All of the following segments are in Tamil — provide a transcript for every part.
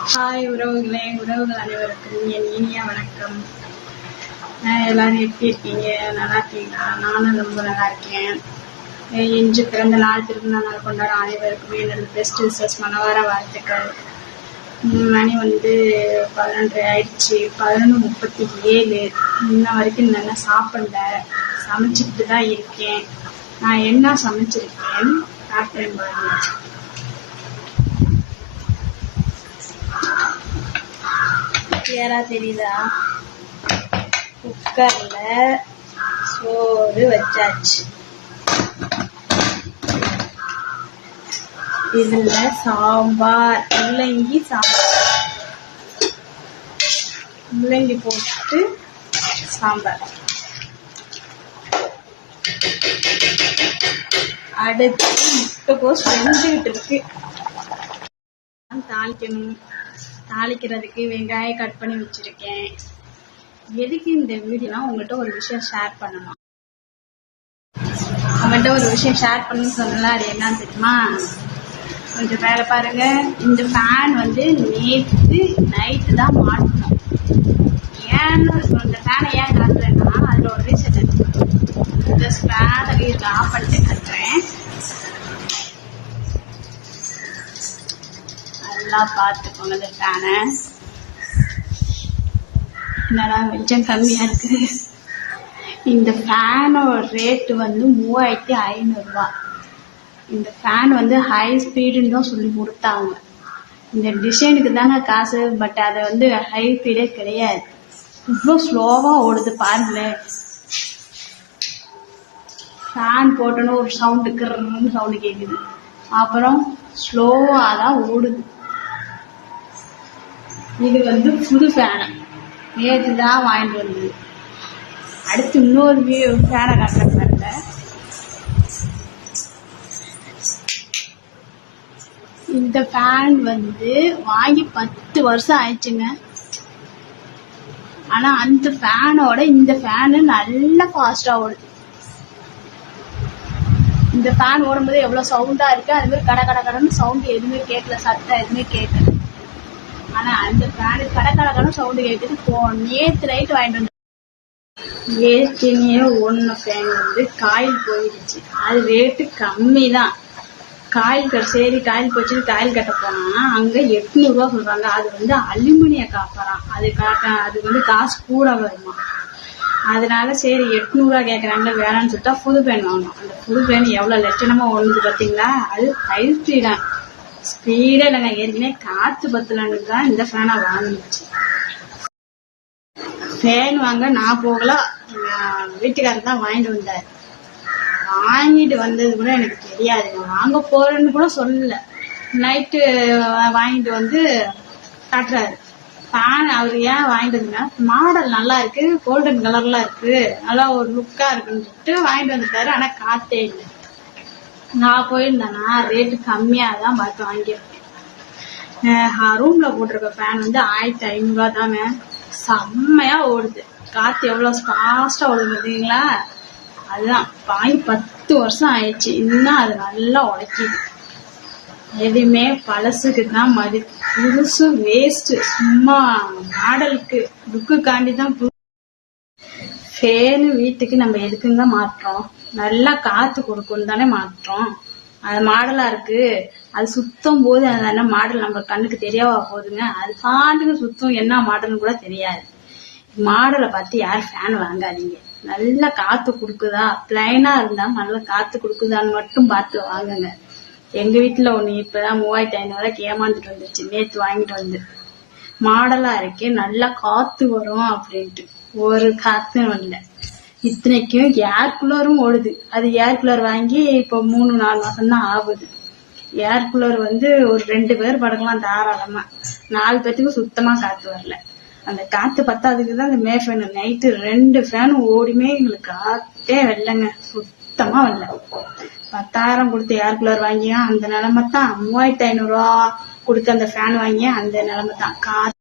ஹாய் உறவுகளே. உறவுகள் அனைவருக்கும் என் இனிய வணக்கம். எல்லாரும் எப்படி இருக்கீங்க? நல்லா இருக்கீங்களா? நானும் ரொம்ப நல்லா இருக்கேன். இன்று பிறந்த நாள் திருமண நாள் கொண்டாட அனைவருக்குமே என்னோட பெஸ்ட் விசஸ் மனவார வாழ்த்துக்கள். மணி வந்து பதினொன்று ஆயிடுச்சு. பதினொன்று முப்பத்தி ஏழு இன்ன வரைக்கும் நல்லா சாப்பிடல. சமைச்சிட்டு தான் இருக்கேன். நான் என்ன சமைச்சிருக்கேன்? காட்டுறேன் பாருங்க. கிளியரா தெரியுதா? குக்கர்ல சோறு வச்சாச்சு. இதுல சாம்பார் முள்ளங்கி சாம்பார். முள்ளங்கி போட்டு சாம்பார். அடுத்து முட்டைக்கோஸ் வெந்துகிட்டு இருக்கு. தாளிக்கணும். தாளிக்கிறதுக்கு வெங்காயம் கட் பண்ணி வச்சிருக்கேன். எதுக்கு இந்த வீடியோலாம் உங்கள்கிட்ட ஒரு விஷயம் ஷேர் பண்ணணும். உங்கள்கிட்ட ஒரு விஷயம் ஷேர் பண்ணணும்னு சொன்னல அது என்னன்னு தெரியுமா? கொஞ்சம் வேலை பாருங்க. இந்த ஃபேன் வந்து நேற்று நைட்டு தான் மாட்டணும். ஏன்னு இந்த ஃபேனை ஏன் காட்டுறேன்னா அதில் ஒரு ரீசன் இருக்கு. இந்த ஃபேனை இதில் ஆஃப் பண்ணிட்டு நல்லா பார்த்துக்கோங்க இந்த ஃபேனை என்னடா வெளிச்சம் கம்மியாக இருக்கு? இந்த ஃபேனோட ரேட்டு வந்து மூவாயிரத்தி ஐநூறுரூவா இந்த ஃபேன் வந்து ஹை ஸ்பீடுன்னு தான் சொல்லி கொடுத்தாங்க. இந்த டிசைனுக்கு தாங்க காசு பட் அதை வந்து ஹை ஸ்பீடே கிடையாது. இவ்வளோ ஸ்லோவாக ஓடுது பாருங்களேன் ஃபேன் போட்டோன்னு ஒரு சவுண்டு கிருன்னு சவுண்டு கேட்குது அப்புறம் ஸ்லோவாக தான் ஓடுது. இது வந்து புது ஃபேனு நேற்று தான் வாங்கிட்டு வந்தது. அடுத்து இன்னொரு வியூ ஃபேனை காட்டுறேன் பாருங்க. இந்த ஃபேன் வந்து வாங்கி பத்து வருஷம் ஆயிடுச்சுங்க. ஆனால் அந்த ஃபேனோட இந்த ஃபேனு நல்ல ஃபாஸ்ட்டாக ஓடுது. இந்த ஃபேன் ஓடும்போது எவ்வளோ சவுண்டாக இருக்கு? அதுமாதிரி கட கட கடன்னு சவுண்டு எதுவுமே கேட்கல சத்தம் எதுவுமே கேட்கல. ஆனா அந்த ஃபேனு கடக்கடக்கான சவுண்ட் கேட்குது போ நேத்து நைட்டு வாங்கிட்டு வந்து ஏற்கனவே ஒன்று ஃபேன் வந்து காயில் போயிடுச்சு. அது ரேட்டு கம்மி தான் காயில் கட் சரி காயில் போச்சுன்னு காயில் கட்ட போனா அங்க எட்நூறுவா சொல்றாங்க. அது வந்து அலுமினிய காப்பறாம் அது காட்ட அது வந்து காசு கூட வருமா? அதனால சரி எட்நூறுவா கேட்குறாங்க வேணாம்னு சொல்லிட்டா புது பேன் வாங்கணும். அந்த புது பேன் எவ்வளோ லட்சணமா ஒழுங்குது பார்த்தீங்களா அது ஹை ஸ்பீடாக இல்லைங்க. ஏற்கனவே காற்று பத்தலான்னு தான் இந்த ஃபேனை வாங்கினுச்சு ஃபேன் வாங்க நான் போகல. வீட்டுக்காரர் தான் வாங்கிட்டு வந்தார். வாங்கிட்டு வந்தது கூட எனக்கு தெரியாதுங்க வாங்க போறேன்னு கூட சொல்லல. நைட்டு வாங்கிட்டு வந்து காட்டுறாரு. ஃபேன் அவர் ஏன் வாங்கிட்டு வந்துங்க மாடல் நல்லா இருக்கு கோல்டன் கலர்லாம் இருக்கு. நல்லா ஒரு லுக்கா இருக்குன்னு சொல்லிட்டு வாங்கிட்டு வந்துட்டாரு. ஆனா காத்தே இல்லை. நான் போயிருந்தேன்னா ரேட்டு கம்மியா தான் பார்த்து வாங்கியிருக்கேன். ரூம்ல போட்டிருக்க ஃபேன் வந்து ஆயிரத்தி ஐநூறுரூவா தாங்க. செம்மையா ஓடுது. காத்து எவ்வளவு ஃபாஸ்டா ஓடுது பார்த்தீங்களா அதுதான். வாங்கி பத்து வருஷம் ஆயிடுச்சு. இன்னும் அது நல்லா உழைக்கிது எதுவுமே பழசுக்கு தான் மதி புதுசு வேஸ்ட் சும்மா மாடலுக்கு லுக்குக்காண்டி தான் ஃபேனு வீட்டுக்கு நம்ம எதுக்குங்க மாட்டுறோம் நல்லா காத்து கொடுக்கும் தானே மாற்றோம் அது மாடலா இருக்கு. அது சுத்தம் போது அது என்ன மாடல் நம்ம கண்ணுக்கு தெரியாவா போகுதுங்க. அது பாட்டுக்கு சுத்தம். என்ன மாடல்னு கூட தெரியாது. மாடலை பார்த்து யார் ஃபேன் வாங்காதீங்க. நல்லா காத்து கொடுக்குதா? பிளைனா இருந்தா நல்லா காத்து கொடுக்குதான்னு மட்டும் பார்த்து வாங்குங்க. எங்க வீட்டுல ஒண்ணு இப்பதான் மூவாயிரத்தி ஐநூறுவாய்க்கு ஏமாந்துட்டு வந்துருச்சு. நேத்து வாங்கிட்டு வந்து. மாடலா இருக்கே. நல்லா காத்து வரும் அப்படின்ட்டு. ஒரு காத்தும் வரல இத்தனைக்கும் ஏர் கூலரும் ஓடுது. அது ஏர் கூலர் வாங்கி இப்போ மூணு நாலு மாசம் தான் ஆகுது. ஏர் கூலர் வந்து ஒரு ரெண்டு பேர் படுக்கலாம் தாராளமா. நாலு பேர்த்துக்கும் சுத்தமா காத்து வரல. அந்த காத்து பத்தாதுக்கு தான் அந்த மே ஃபேன் நைட்டு ரெண்டு ஃபேனும் ஓடிமே எங்களுக்கு காத்தே வரலங்க. சுத்தமா வரல. பத்தாயிரம் கொடுத்து ஏர் கூலர் வாங்கியும் அந்த நிலமை தான் மூவாயிரத்தி ஐநூறு ரூபா கொடுத்து அந்த ஃபேன் வாங்கியே? அந்த நிலமை தான் காத்து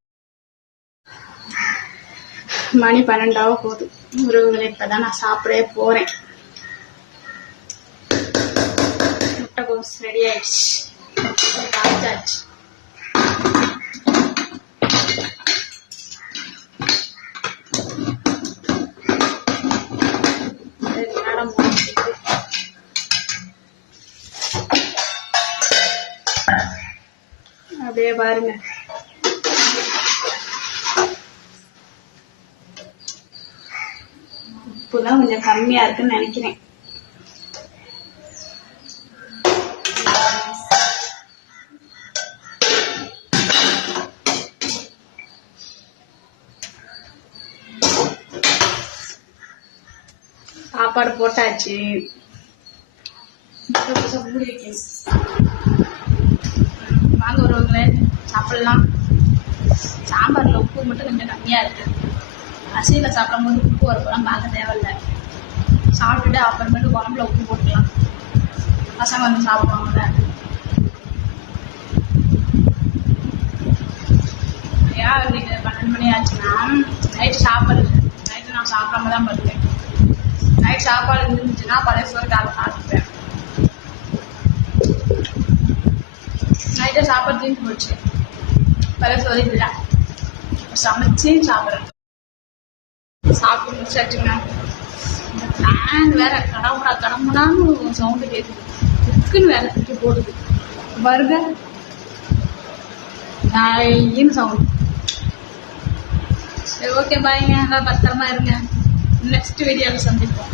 மணி பன்னெண்டாவ போகுது. உறவுகளை இப்போதான் நான் சாப்பிடவே போகிறேன் முட்டைகோஸ் ரெடி ஆயிடுச்சு. பார்த்தாச்சு. அப்படியே பாருங்க. உப்பு தான் கொஞ்சம் கம்மியா இருக்குன்னு நினைக்கிறேன். சாப்பாடு போட்டாச்சு. வாங்க வருவாங்களே சாப்பிடலாம். சாம்பார்ல உப்பு மட்டும் கொஞ்சம் கம்மியா இருக்கு. அரிசியில சாப்பிடும்போது உப்பு வரப்பெல்லாம் பார்க்க தேவையில்லை. சாப்பிட்டுட்டு அப்புறமேட்டு குழம்புல உப்பு போட்டுக்கலாம். பசங்க வந்து சாப்பிடுவாங்கல்ல. ஏன் இன்னைக்கு பன்னெண்டு மணி ஆச்சுன்னா நைட் சாப்பாடு நைட்டு நான் சாப்பிடாம தான் படுத்தேன் நைட் சாப்பாடு இருந்துச்சுன்னா பழைய சோறு காலை சாப்பிட்டுப்பேன். நைட்டு சாப்பாடு தீர்ந்து போச்சு. பழைய சோறு இல்லை சமைச்சு சாப்பிட்றேன். சாப்பிட்டு முடிச்சாச்சுங்க இந்த ஃபேன் வேற கடவுடா கடமுடான்னு சவுண்டு கேட்குது துக்குன்னு வேலை தூக்கி போடுது. பாருங்க நாயின்னு சவுண்ட் சரி ஓகே பாய்ங்க நல்லா பத்திரமா இருங்க. நெக்ஸ்ட் வீடியோவில் சந்திப்போம்.